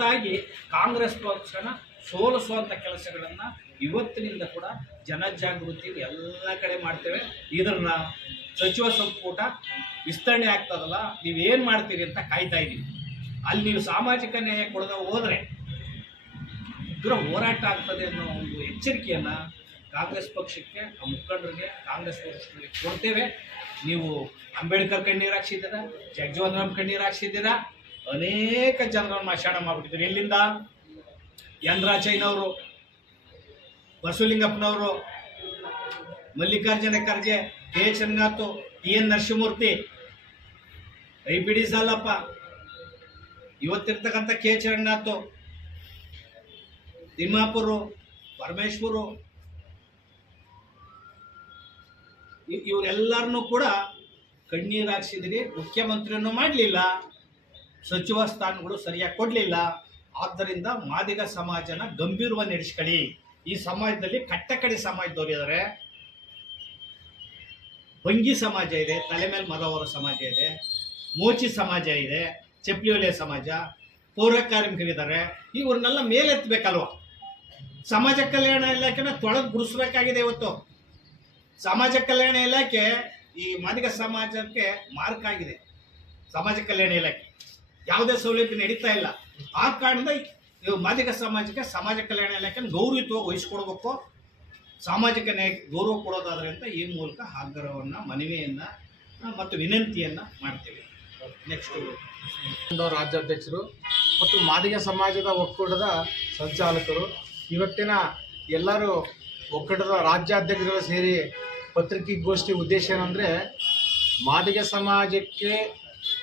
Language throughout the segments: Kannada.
ಹೊರತಾಗಿ ಕಾಂಗ್ರೆಸ್ ಪಕ್ಷನ ಸೋಲಿಸುವಂಥ ಕೆಲಸಗಳನ್ನು ಇವತ್ತಿನಿಂದ ಕೂಡ ಜನಜಾಗೃತಿ ಎಲ್ಲ ಕಡೆ ಮಾಡ್ತೇವೆ. ಇದನ್ನ ಸಚಿವ ಸಂಪುಟ ವಿಸ್ತರಣೆ ಆಗ್ತದಲ್ಲ, ನೀವೇನು ಮಾಡ್ತೀರಿ ಅಂತ ಕಾಯ್ತಾ ಇದ್ದೀವಿ. ಅಲ್ಲಿ ನೀವು ಸಾಮಾಜಿಕ ನ್ಯಾಯ ಕೊಡದ ಹೋದರೆ ದೂರ ಹೋರಾಟ ಆಗ್ತದೆ ಅನ್ನೋ ಒಂದು ಎಚ್ಚರಿಕೆಯನ್ನು ಕಾಂಗ್ರೆಸ್ ಪಕ್ಷಕ್ಕೆ, ಆ ಮುಖಂಡರಿಗೆ, ಕಾಂಗ್ರೆಸ್ ಪಕ್ಷಗಳಿಗೆ ಕೊಡ್ತೇವೆ. ನೀವು ಅಂಬೇಡ್ಕರ್ ಕಣ್ಣೀರು ಹಾಕ್ಸಿದ್ದೀರಾ, ಜಗಜೀವನ್ ರಾಮ್ ಕಣ್ಣೀರು ಹಾಕ್ಸಿದ್ದೀರಾ, ಅನೇಕ ಜನರನ್ನು ಮಾಶಾಣ ಮಾಡಿಬಿಟ್ಟಿದ್ದಾರೆ. ಎಲ್ಲಿಂದ? ಎನ್ ರಾಜಯ್ಯನವರು, ಬಸವಲಿಂಗಪ್ಪನವರು, Mallikarjuna Kharge, K H Ranganath, T N Narasimhamurthy, I B. D. Salappa, ಇವತ್ತಿರ್ತಕ್ಕಂಥ ಕೆ ಎಚ್ ರಂಗನಾಥ್, ತಿಮ್ಮಾಪುರು, ಪರಮೇಶ್ವರು, ಇವರೆಲ್ಲರನ್ನೂ ಕೂಡ ಕಣ್ಣೀರು ಹಾಕ್ಸಿದ್ರಿ. ಮುಖ್ಯಮಂತ್ರಿಯನ್ನು ಮಾಡಲಿಲ್ಲ, ಸಚಿವ ಸ್ಥಾನಗಳು ಸರಿಯಾಗಿ ಕೊಡಲಿಲ್ಲ. ಆದ್ದರಿಂದ ಮಾದಿಗ ಸಮಾಜನ ಗಂಭೀರವಾಗಿ ನಡೆಸ್ಕೊಳ್ಳಿ. ಈ ಸಮಾಜದಲ್ಲಿ ಕಟ್ಟಕಡೆ ಸಮಾಜದವರು ಇದ್ದಾರೆ. ಬಂಗಿ ಸಮಾಜ ಇದೆ, ತಲೆ ಮೇಲೆ ಮರವರ ಸಮಾಜ ಇದೆ, ಮೋಚಿ ಸಮಾಜ ಇದೆ, ಚಪ್ಲಿಯೊಲೆ ಸಮಾಜ, ಪೌರ ಕಾರ್ಮಿಕರಿದ್ದಾರೆ. ಇವ್ರನ್ನೆಲ್ಲ ಮೇಲೆತ್ತಬೇಕಲ್ವ? ಸಮಾಜ ಕಲ್ಯಾಣ ಇಲಾಖೆನ ತೊಳೆದು ಗುಡಿಸ್ಬೇಕಾಗಿದೆ. ಇವತ್ತು ಸಮಾಜ ಕಲ್ಯಾಣ ಇಲಾಖೆ ಈ ಮಾದಿಗ ಸಮಾಜಕ್ಕೆ ಮಾರ್ಕ್ ಆಗಿದೆ. ಸಮಾಜ ಕಲ್ಯಾಣ ಇಲಾಖೆ ಯಾವುದೇ ಸೌಲಭ್ಯ ನಡೀತಾ ಇಲ್ಲ. ಆ ಕಾರಣದಿಂದ ನೀವು ಮಾದಿಗ ಸಮಾಜಕ್ಕೆ ಸಮಾಜ ಕಲ್ಯಾಣ ಇಲಾಖೆನ ಗೌರವಯುತವಾಗಿ ವಹಿಸ್ಕೊಡ್ಬೇಕು. ಸಾಮಾಜಿಕ ನ್ಯಾಯಕ್ಕೆ ಗೌರವ ಕೊಡೋದಾದ್ರೆ ಅಂತ ಈ ಮೂಲಕ ಆಗ್ರಹವನ್ನು, ಮನವಿಯನ್ನು ಮತ್ತು ವಿನಂತಿಯನ್ನು ಮಾಡ್ತೀವಿ. ನೆಕ್ಸ್ಟ್ ರಾಜ್ಯಾಧ್ಯಕ್ಷರು ಮತ್ತು ಮಾದಿಗ ಸಮಾಜದ ಒಕ್ಕೂಟದ ಸಂಚಾಲಕರು ಇವತ್ತಿನ ಎಲ್ಲರೂ ಒಕ್ಕೂಟದ ರಾಜ್ಯಾಧ್ಯಕ್ಷರು ಸೇರಿ ಪತ್ರಿಕಾಗೋಷ್ಠಿ ಉದ್ದೇಶ ಏನಂದರೆ, ಮಾದಿಗ ಸಮಾಜಕ್ಕೆ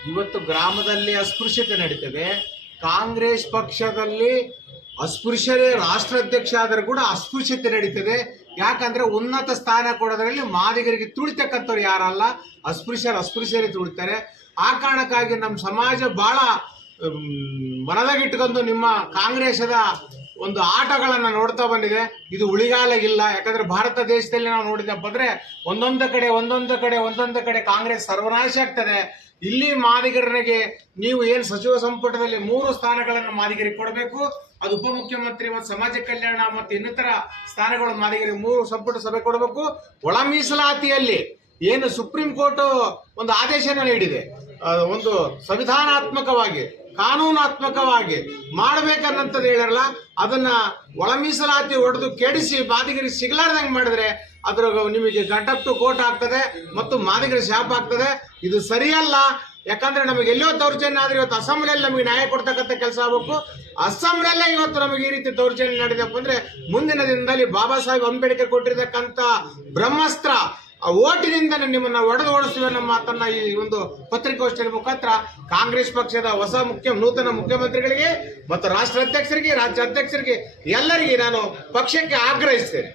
ಇವತ್ತು ಗ್ರಾಮದಲ್ಲಿ ಅಸ್ಪೃಶ್ಯತೆ ನಡೀತದೆ. ಕಾಂಗ್ರೆಸ್ ಪಕ್ಷದಲ್ಲಿ ಅಸ್ಪೃಶ್ಯರೇ ರಾಷ್ಟ್ರಾಧ್ಯಕ್ಷ ಆದರೂ ಕೂಡ ಅಸ್ಪೃಶ್ಯತೆ ನಡೀತದೆ. ಯಾಕಂದರೆ ಉನ್ನತ ಸ್ಥಾನ ಕೊಡೋದ್ರಲ್ಲಿ ಮಾದಿಗರಿಗೆ ತುಳಿತಕ್ಕಂಥವ್ರು ಯಾರಲ್ಲ, ಅಸ್ಪೃಶ್ಯರೇ ತುಳಿತಾರೆ. ಆ ಕಾರಣಕ್ಕಾಗಿ ನಮ್ಮ ಸಮಾಜ ಭಾಳ ಮನದಾಗಿಟ್ಕೊಂಡು ನಿಮ್ಮ ಕಾಂಗ್ರೆಸ್ದ ಒಂದು ಆಟಗಳನ್ನು ನೋಡ್ತಾ ಬಂದಿದೆ. ಇದು ಉಳಿಗಾಲ ಇಲ್ಲ. ಯಾಕಂದರೆ ಭಾರತ ದೇಶದಲ್ಲಿ ನಾವು ನೋಡಿದಪ್ಪ ಅಂದರೆ ಒಂದೊಂದು ಕಡೆ ಕಾಂಗ್ರೆಸ್ ಸರ್ವನಾಶ ಆಗ್ತದೆ. ಇಲ್ಲಿ ಮಾದಿಗರಿಗೆ ನೀವು ಏನು ಸಚಿವ ಸಂಪುಟದಲ್ಲಿ 3 ಸ್ಥಾನಗಳನ್ನು ಮಾದಿಗರಿಗೆ ಕೊಡಬೇಕು, ಅದು ಉಪಮುಖ್ಯಮಂತ್ರಿ ಮತ್ತು ಸಮಾಜ ಕಲ್ಯಾಣ ಮತ್ತು ಇನ್ನಿತರ ಸ್ಥಾನಗಳು ಮಾದಿಗರಿಗೆ 3 ಸಂಪುಟ ಸಭೆ ಕೊಡಬೇಕು. ಒಳ ಮೀಸಲಾತಿಯಲ್ಲಿ ಏನು ಸುಪ್ರೀಂ ಕೋರ್ಟ್ ಒಂದು ಆದೇಶನ ನೀಡಿದೆ, ಒಂದು ಸಂವಿಧಾನಾತ್ಮಕವಾಗಿ ಕಾನೂನಾತ್ಮಕವಾಗಿ ಮಾಡಬೇಕನ್ನಂಥದ್ದು ಹೇಳಿರಲ್ಲ, ಅದನ್ನ ಒಳ ಮೀಸಲಾತಿ ಹೊಡೆದು ಕೆಡಿಸಿ ಮಾದಿಗರಿಗೆ ಸಿಗಲಾರ್ದಂಗೆ ಮಾಡಿದ್ರೆ ಅದ್ರ ನಿಮಗೆ ಗಂಟಪ್ಟು ಕೋಟ್ ಆಗ್ತದೆ ಮತ್ತು ಮಾದಿಗರ ಶಾಪ ಆಗ್ತದೆ. ಇದು ಸರಿಯಲ್ಲ. ಯಾಕಂದ್ರೆ ನಮಗೆ ಎಲ್ಲೋ ದೌರ್ಜನ್ಯ ಆದ್ರೆ ಇವತ್ತು ಅಸ್ಸಾಂನಲ್ಲಿ ನಮಗೆ ನ್ಯಾಯ ಕೊಡ್ತಕ್ಕಂಥ ಕೆಲಸ ಆಗಬೇಕು. ಅಸ್ಸಾಂನಲ್ಲೇ ಇವತ್ತು ನಮಗೆ ಈ ರೀತಿ ದೌರ್ಜನ್ಯ ನಡೆದಪ್ಪ ಅಂದ್ರೆ ಮುಂದಿನ ದಿನದಲ್ಲಿ ಬಾಬಾ ಸಾಹೇಬ್ ಅಂಬೇಡ್ಕರ್ ಕೊಟ್ಟಿರ್ತಕ್ಕಂಥ ಬ್ರಹ್ಮಾಸ್ತ್ರ ಆ ಓಟಿನಿಂದ ನಿಮ್ಮನ್ನ ಓಡಿಸ್ತೀವಿ ಅನ್ನೋ ಮಾತನ್ನ ಈ ಒಂದು ಪತ್ರಿಕಾಗೋಷ್ಠಿಯ ಮುಖಾಂತರ ಕಾಂಗ್ರೆಸ್ ಪಕ್ಷದ ನೂತನ ಮುಖ್ಯಮಂತ್ರಿಗಳಿಗೆ ಮತ್ತು ರಾಷ್ಟ್ರಾಧ್ಯಕ್ಷರಿಗೆ, ರಾಜ್ಯಾಧ್ಯಕ್ಷರಿಗೆ ಎಲ್ಲರಿಗೆ ನಾನು ಪಕ್ಷಕ್ಕೆ ಆಗ್ರಹಿಸ್ತೇನೆ.